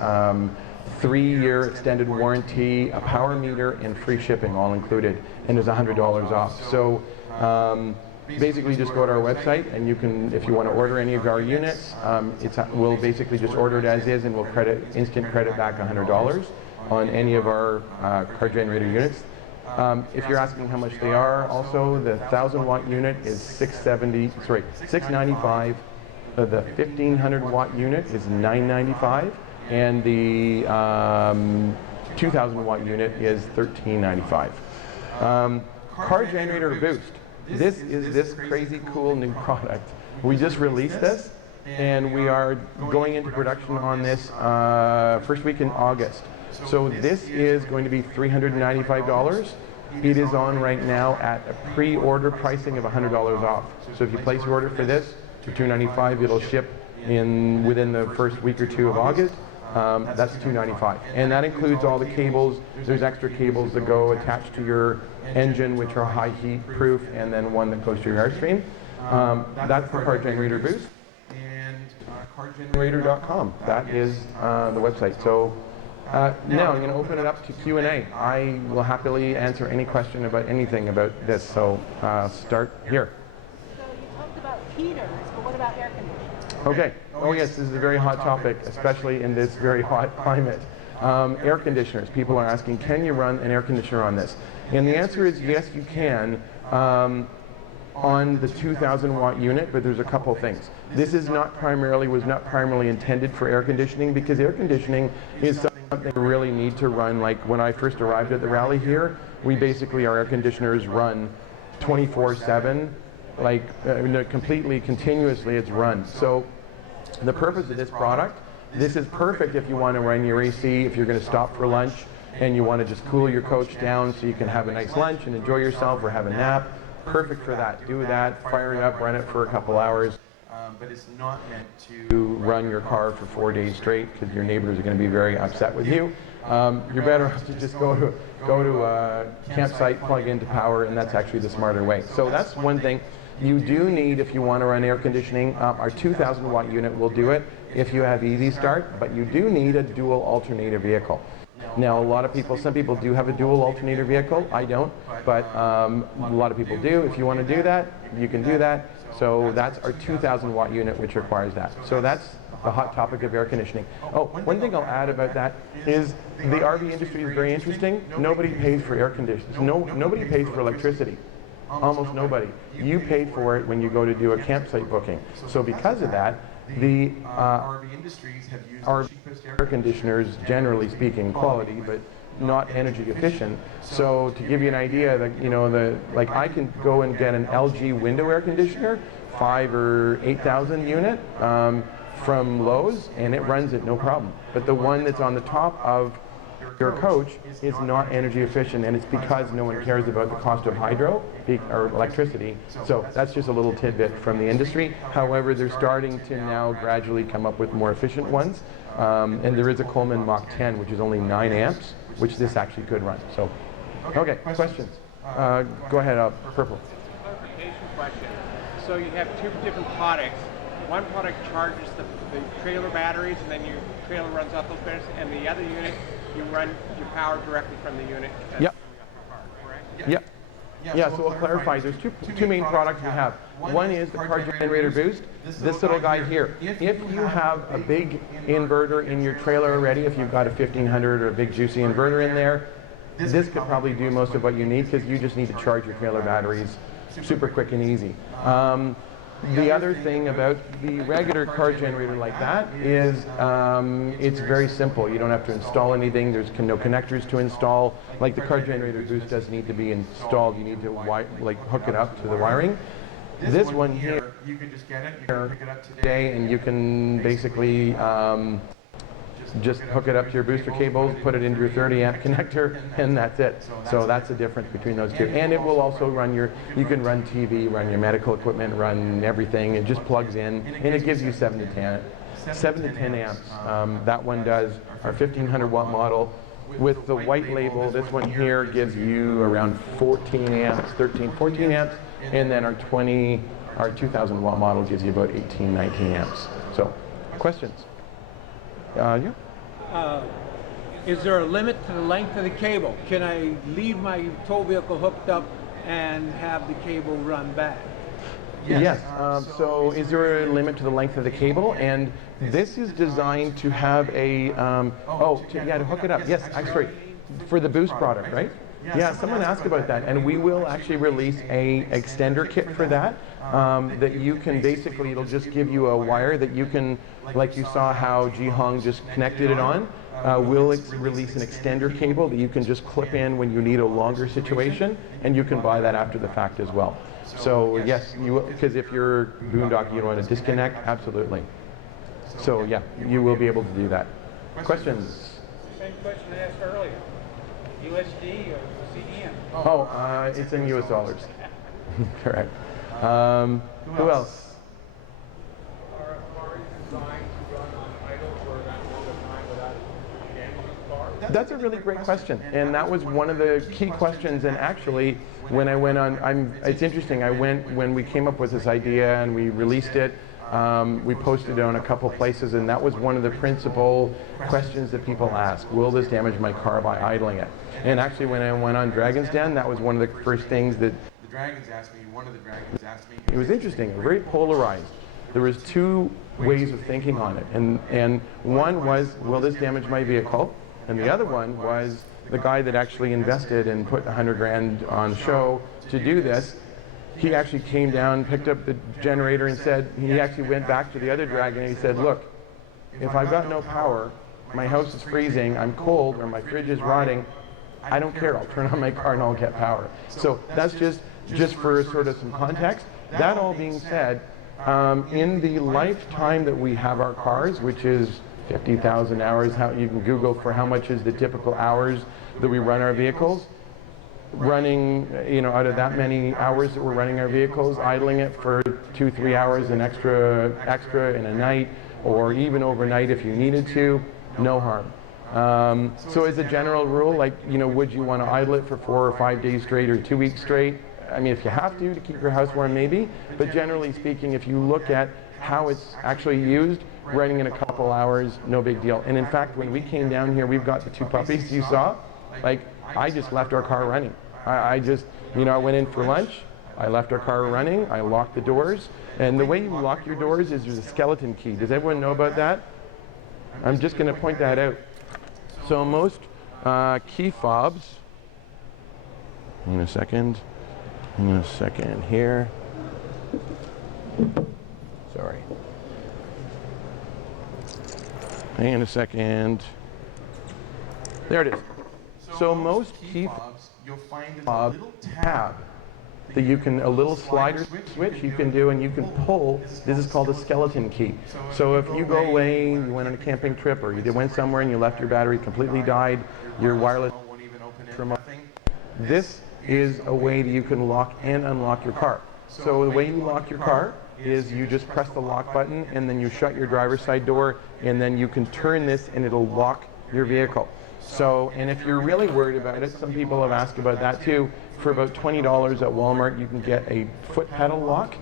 3-year extended warranty, a power meter, and free shipping all included, and there's $100 off. So basically just go to our website and you can, if you want to order any of our units, we'll basically just order it as is and we'll instant credit back $100 on any of our car generator units. If you're asking how much they are, also the 1,000 watt unit is $695. The 1,500 watt unit is $995, and the 2,000 watt unit is $1395. Car Generator Boost. This is this crazy cool new product. We just released this, and we are going into production on this first week in August. So this is going to be $395. It is on right now at a pre-order pricing of $100 off. So if you place your order for this for $295, it'll ship within the first week or two of August. That's $295, and that includes all the cables. There's extra cables that go attached to your engine, which are high heat proof, and then one that goes to your Airstream. That's the Car Generator Boost, and cargenerator.com. That is the website. So now I'm going to open it up to Q&A. I will happily answer any question about anything about this. So start here. So you talked about heaters, but what about air conditioners? Okay. Oh yes, this is a very hot topic, especially in this very hot climate. Air conditioners. People are asking, can you run an air conditioner on this? And the answer is yes, you can on the 2,000 watt unit, but there's a couple things. This is was not primarily intended for air conditioning, because air conditioning is something you really need to run. Like when I first arrived at the rally here, our air conditioners run 24/7. Like completely continuously it's run. So the purpose of this product, this is perfect if you want to run your AC, if you're going to stop for lunch and you want to just cool your coach down so you can have a nice lunch and enjoy yourself or have a nap. Perfect for that. Do that, fire it up, run it for a couple hours. But it's not meant to run your car for 4 days straight, because your neighbors are going to be very upset with you. You're better off to just go to a campsite, plug into power, and that's actually the smarter way. So that's one thing. You do need, if you want to run air conditioning, our 2,000 watt unit will do it if you have easy start, but you do need a dual alternator vehicle. Now some people do have a dual alternator vehicle. I don't, but a lot of people do. If you want to do that, you can do that. So that's our 2,000 watt unit, which requires that. So that's the hot topic of air conditioning. Oh, one thing I'll add about that is the RV industry is very interesting. Nobody pays for air conditioners. Nobody pays for electricity. Almost nobody. You pay for it when you go to do a campsite booking. So because of that, the RV industries have used our air conditioners, generally speaking, quality, but not energy efficient. So to give you an idea, like I can go and get an LG window air conditioner, 5,000 or 8,000 unit from Lowe's, and it runs it no problem. But the one that's on the top of your coach is not energy efficient, and it's because no one cares about the cost of hydro or electricity. So that's just a little tidbit from the industry. However, they're starting to now gradually come up with more efficient ones, and there is a Coleman Mach 10, which is only 9 amps, which this actually could run. So, okay, questions? Go ahead, Purple. Clarification question. So you have two different products. One product charges the trailer batteries, and then your trailer runs off those batteries, and the other unit, you run your power directly from the unit. Yep. Car, correct? Yep. Yeah, so we'll clarify. There's two main products we have. One is the Car Generator Boost, this little guy here. If you have a big inverter in your trailer already, if you've got a 1500 or a big juicy inverter in there, this could probably do most of what you need, because you just need to charge your trailer batteries super quick and easy. The other thing about the regular car generator like that is it's very simple. You don't have to install anything. There's no connectors to install. Like the Car Generator Boost does need to be installed. You need to hook it up to the wiring. This one here, you can just get it, you can pick it up today, and you can basically just hook it up to your booster cables, put it into your 30 amp connector, and that's it. So that's the difference between those two. And it will also run you can run TV, run your medical equipment, run everything. It just plugs in, and it gives you 7 to 10 amps. That one does. Our 1500 watt model with the white label, this one here gives you around 14 amps, 14 amps, and then our 2000 watt model gives you about 18, 19 amps. So, questions? Yeah. Is there a limit to the length of the cable? Can I leave my tow vehicle hooked up and have the cable run back? Yes. So is there a limit to the length of the cable? And this is designed to have a, to hook it up. Yes, actually, for the Boost product, right? Yeah, someone asked about that, and we will actually release a extender kit for that, that you can basically, it'll just give you a wire that you can, like you saw how Ji-Hong just connected it on, we'll release an extender cable that you can just clip in when you need a longer situation, and you can buy that after the fact as well. So yes, because if you're boondocking, you don't want to disconnect, absolutely. So yeah, you will be able to do that. Questions? Same question I asked earlier. USD or CDM? Oh, it's in US dollars. Correct. Who else? Are cars designed to run on idle for that amount of time without damaging the car? That's a really great question, and that was one of the key questions. And actually, when I went on, it's interesting. When we came up with this idea and we released it. We posted it on a couple places, and that was one of the principal questions that people ask. Will this damage my car by idling it? And actually, when I went on Dragon's Den, that was one of the first things that the dragons asked me. One of the dragons asked me. It was interesting, very polarized. There was two ways of thinking on it, and one was, will this damage my vehicle? And the other one was the guy that actually invested and put 100 grand on show to do this. He actually came down, picked up the generator, and said, he actually went back to the other dragon and he said, look, if I've got no power, my house is freezing, I'm cold, or my fridge is rotting, I don't care, I'll turn on my car and I'll get power. So that's just for sort of some context. That all being said, in the lifetime that we have our cars, which is 50,000 hours, you can Google for how much is the typical hours that we run our vehicles. Running, out of that many hours that we're running our vehicles, idling it for 2-3 hours and extra in a night, or even overnight if you needed to, no harm. So as a general rule, would you want to idle it for 4 or 5 days straight or 2 weeks straight? I mean, if you have to keep your house warm, maybe. But generally speaking, if you look at how it's actually used, running in a couple hours, no big deal. And in fact, when we came down here, we've got the 2 puppies you saw. I just left our car running. I just, I went in for lunch, I left our car running, I locked the doors, and the way you lock your doors is there's a skeleton key. Does everyone know about that? I'm just going to point that out. So most key fobs, in a second here, sorry, hang on a second, there it is. So most key fobs, you'll find a little tab that you can, a little slider switch you can do, and you can pull. This is called a skeleton key. So if you go away, you went on a camping trip, or you went somewhere and you left your battery completely died, your wireless won't even open it for nothing. This is a way that you can lock and unlock your car. So the way you lock your car is you just press the lock button, and then you shut your driver's side door, and then you can turn this and it'll lock your vehicle. So, and if you're really worried about it, some people have asked about that too. For about $20 at Walmart, you can get a foot pedal lock.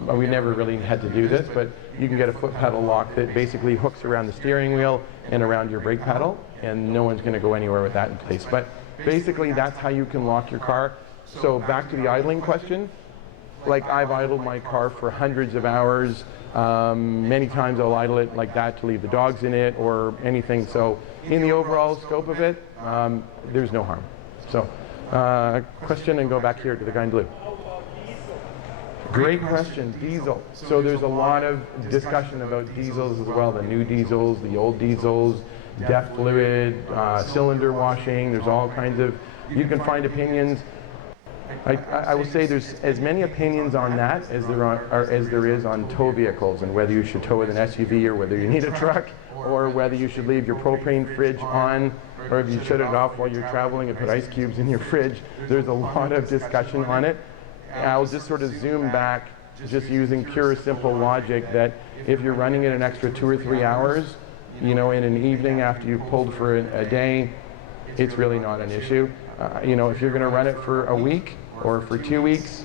Well, we never really had to do this, but you can get a foot pedal lock that basically hooks around the steering wheel and around your brake pedal, and no one's going to go anywhere with that in place. But basically, that's how you can lock your car. So back to the idling question. I've idled my car for hundreds of hours. Many times I'll idle it like that to leave the dogs in it or anything. So in the overall scope of it, there's no harm. So question, and go back here to the guy in blue. Great question, diesel. So there's a lot of discussion about diesels as well, the new diesels, the old diesels, DEF fluid, cylinder washing, there's all kinds of, you can find opinions. I will say there's as many opinions on that as there is on tow vehicles, and whether you should tow with an SUV or whether you need a truck, or whether you should leave your propane fridge on, or if you shut it off while you're traveling and put ice cubes in your fridge. There's a lot of discussion on it. I'll just sort of zoom back, just using pure simple logic, that if you're running it an extra 2 or 3 hours, in an evening after you've pulled for a day, it's really not an issue. If you're going to run it for a week or for 2 weeks,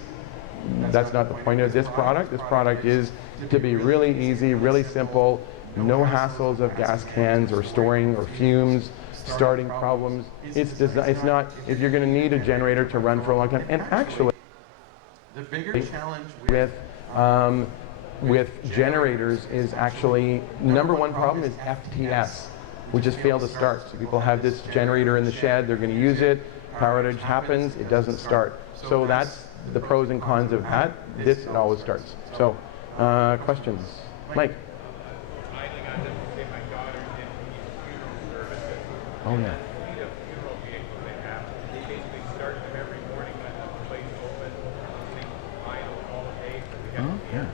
that's not the point of this product. This product is to be really easy, really simple, no hassles of gas cans or storing or fumes, starting problems. It's not, if you're going to need a generator to run for a long time. And actually, the bigger challenge with with generators is actually, number one problem is FTS, which is fail to start. So people have this generator in the shed, they're going to use it, power outage happens, it doesn't start. So that's the pros and cons of that. This, it always starts. So, questions? Mike? Oh yeah. Oh, yeah.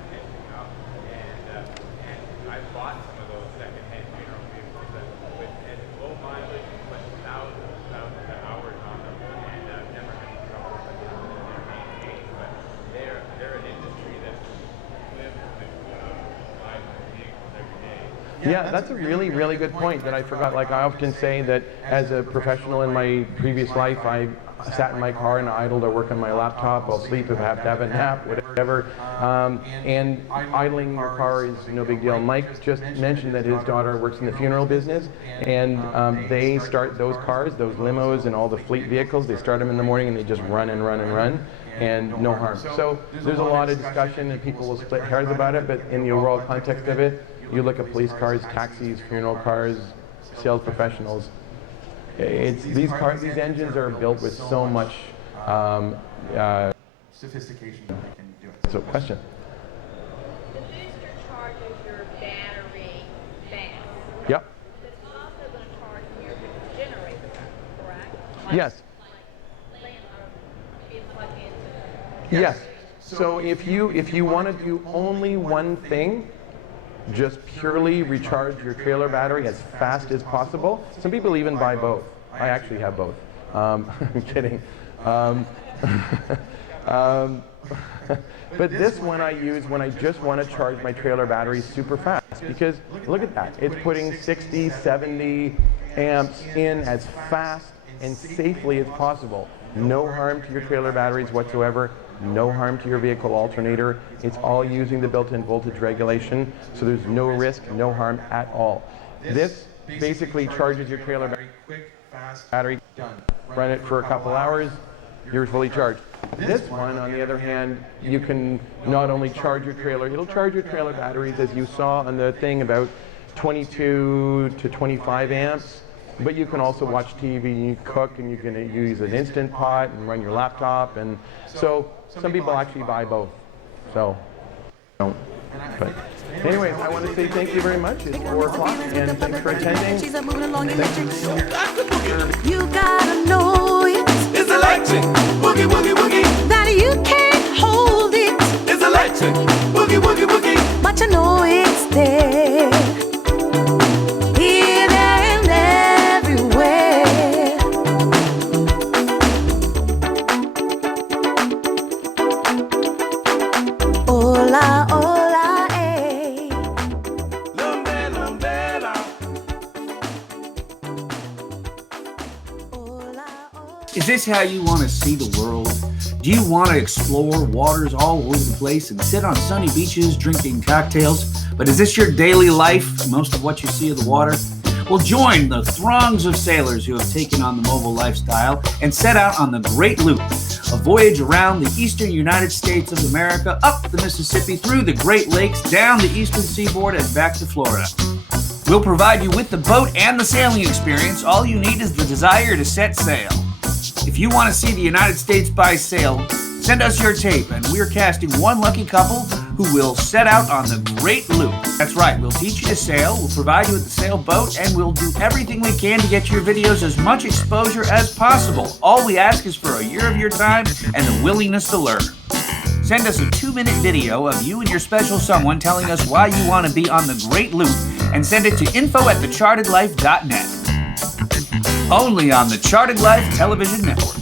And I bought some of those second-hand funeral vehicles that with low mileage, but thousands of hours on them, and I've never had any trouble with them. But they're an industry that lives with lives and vehicles every day. Yeah, that's a really, really good point that I forgot. Like I often say that as a professional in my previous life, I sat in my car and idled or work on my laptop. I'll sleep if I have to have a nap, whatever. And idling your car is no big deal. Mike just mentioned that his daughter works in the funeral business, and they start those cars, those limos and all the fleet vehicles, they start them in the morning and they just run and run and run, and no harm. So there's a lot of discussion and people will split hairs about it, but in the overall context of it, you look at police cars, taxis, funeral cars, sales professionals. It's these engines are built with so much sophistication that they can do it. So, question. The booster charges your battery fast. Yep. But it's also going to charge your generator, correct? Yes. Yes. So if you want to do only one thing, just purely recharge your trailer battery as fast as possible. Some people even buy both. I actually have both. I'm kidding. But this one I use when I just want to charge my trailer battery super fast, because look at that. It's putting 60, 70 amps in as fast and safely as possible. No harm to your trailer batteries whatsoever. No harm to your vehicle alternator. It's all using the built-in voltage regulation, so there's no risk, no harm at all. This basically charges your trailer battery quick, fast, battery, done. Run it for a couple hours, you're fully charged. This one, on the other hand, you can not only charge your trailer, it'll charge your trailer batteries, as you saw on the thing, about 22 to 25 amps. But you can also watch TV, cook, and you can use an Instant Pot and run your laptop. And so some people actually buy both. So, don't. But anyways, I want to say thank you very much. It's 4 o'clock, and thanks for attending. You gotta know it. It's electric. Boogie, boogie, boogie. That you can't hold it. It's electric. Boogie, boogie, boogie. But you know it's there. Here, there, and everywhere. Hola, hola, eh. Lumbe, lumbera. Is this how you want to see the world? Do you want to explore waters all over the place and sit on sunny beaches drinking cocktails? But is this your daily life, most of what you see of the water? Well, join the throngs of sailors who have taken on the mobile lifestyle and set out on the Great Loop, a voyage around the eastern United States of America, up the Mississippi, through the Great Lakes, down the eastern seaboard, and back to Florida. We'll provide you with the boat and the sailing experience. All you need is the desire to set sail. If you want to see the United States by sail, send us your tape, and we're casting one lucky couple who will set out on the Great Loop. That's right, we'll teach you to sail, we'll provide you with the sailboat, and we'll do everything we can to get your videos as much exposure as possible. All we ask is for a year of your time and the willingness to learn. Send us a 2-minute video of you and your special someone telling us why you want to be on the Great Loop, and send it to info@thechartedlife.net. Only on the Charted Life Television Network.